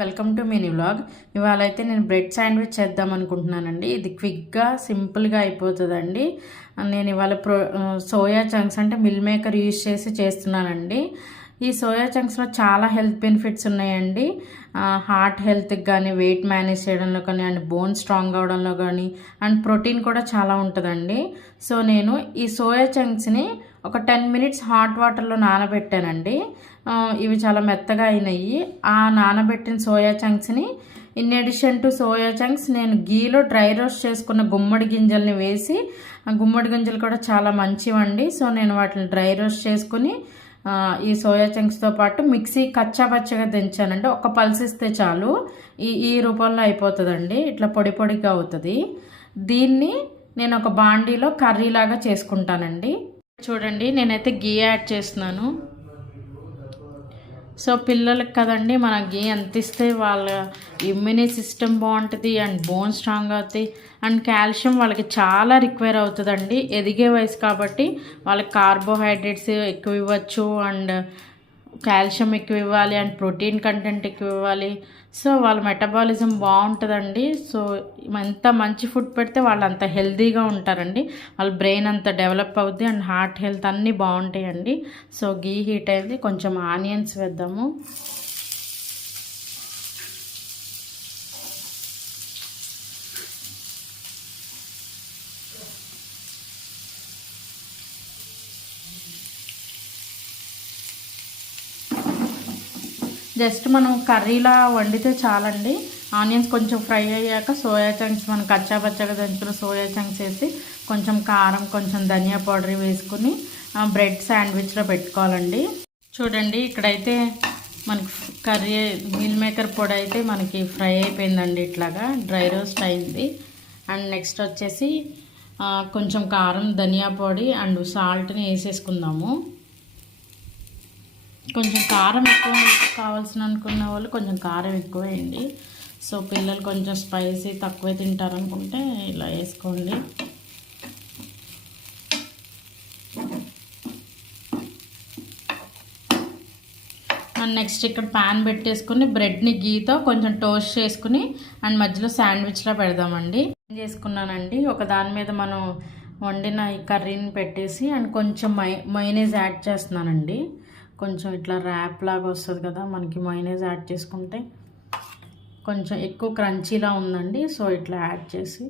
Welcome to mini vlog. ఇవాళ అయితే నేను బ్రెడ్ శాండ్విచ్ చేద్దాం అనుకుంటున్నానండి. ఇది క్విక్గా సింపుల్గా అయిపోతుందండి. నేను ఇవాళ సోయా చంక్స్ అంటే మిల్ మేకర్ యూజ్ చేసి చేస్తున్నానండి. ఈ సోయా చంక్స్లో చాలా హెల్త్ బెనిఫిట్స్ ఉన్నాయండి. హార్ట్ హెల్త్కి కానీ, వెయిట్ మేనేజ్ చేయడంలో కానీ, అండ్ బోన్ స్ట్రాంగ్ అవడంలో కానీ, అండ్ ప్రోటీన్ కూడా చాలా ఉంటుందండి. సో నేను ఈ సోయా చంక్స్ని ఒక 10 మినిట్స్ హాట్ వాటర్లో నానబెట్టానండి. ఇవి చాలా మెత్తగా అయినాయి. ఆ నానబెట్టిన సోయా చంక్స్ని in addition to soya chunks నేను గీలో డ్రై రోస్ట్ చేసుకున్న గుమ్మడి గింజల్ని వేసి, ఆ గుమ్మడి గింజలు కూడా చాలా మంచివండి. సో నేను వాటిని డ్రై రోస్ట్ చేసుకుని ఈ సోయా చంక్స్తో పాటు మిక్సీ కచ్చాపచ్చగా దించానండి. ఒక పల్స్ ఇస్తే చాలు ఈ రూపంలో అయిపోతుందండి. ఇట్లా పొడి పొడిగా అవుతుంది. దీన్ని నేను ఒక బాండీలో కర్రీలాగా చేసుకుంటానండి. చూడండి, నేనైతే గీ యాడ్ చేస్తున్నాను. సో పిల్లలకి కదండి, మన గీ ఎంత ఇస్తే వాళ్ళ ఇమ్యూనిటీ సిస్టమ్ బాగుంటుంది, అండ్ బోన్ స్ట్రాంగ్ అవుతాయి, అండ్ కాల్షియం వాళ్ళకి చాలా రిక్వైర్ అవుతుందండి. ఎదిగే వయసు కాబట్టి వాళ్ళకి కార్బోహైడ్రేట్స్ ఎక్కువ ఇవ్వచ్చు, అండ్ కాల్షియం ఎక్కువ ఇవ్వాలి, అండ్ ప్రోటీన్ కంటెంట్ ఎక్కువ ఇవ్వాలి. సో వాళ్ళ మెటబాలిజం బాగుంటుందండి. సో ఎంత మంచి ఫుడ్ పెడితే వాళ్ళు అంత హెల్తీగా ఉంటారండి. వాళ్ళ బ్రెయిన్ అంత డెవలప్ అవుద్ది, అండ్ హార్ట్ హెల్త్ అన్నీ బాగుంటాయండి. సో గీ హీట్ అయింది, కొంచెం ఆనియన్స్ వేద్దాము. జస్ట్ మనం కర్రీలా వండితే చాలండి. ఆనియన్స్ కొంచెం ఫ్రై అయ్యాక సోయా చంక్స్, మనం కచ్చాపచ్చగా దంచుకున్న సోయా చంక్స్ వేసి, కొంచెం కారం, కొంచెం ధనియా పౌడర్ వేసుకుని బ్రెడ్ శాండ్విచ్లో పెట్టుకోవాలండి. చూడండి, ఇక్కడైతే మనకి కర్రీ మిల్ మేకర్ పొడి అయితే మనకి ఫ్రై అయిపోయిందండి. ఇట్లాగా డ్రై రోస్ట్ అయింది. అండ్ నెక్స్ట్ వచ్చేసి కొంచెం కారం, ధనియా పొడి అండ్ సాల్ట్ని వేసేసుకుందాము. కొంచెం కారం ఎక్కువ కావాల్సిన అనుకున్న వాళ్ళు కొంచెం కారం ఎక్కువ వేయండి. సో పిల్లలు కొంచెం స్పైసీ తక్కువే తింటారనుకుంటే ఇలా వేసుకోండి. అండ్ నెక్స్ట్ ఇక్కడ ప్యాన్ పెట్టేసుకుని బ్రెడ్ని గీతో కొంచెం టోస్ట్ చేసుకుని అండ్ మధ్యలో శాండ్విచ్లో పెడదామండి. చేసుకున్నానండి. ఒక దాని మీద మనం వండిన ఈ కర్రీని పెట్టేసి అండ్ కొంచెం మైనీస్ యాడ్ చేస్తున్నానండి. కొంచెం ఇట్లా ర్యాప్ లాగా వస్తుంది కదా మనకి, మైనీస్ యాడ్ చేసుకుంటే కొంచెం ఎక్కువ క్రంచీలా ఉందండి. సో ఇట్లా యాడ్ చేసి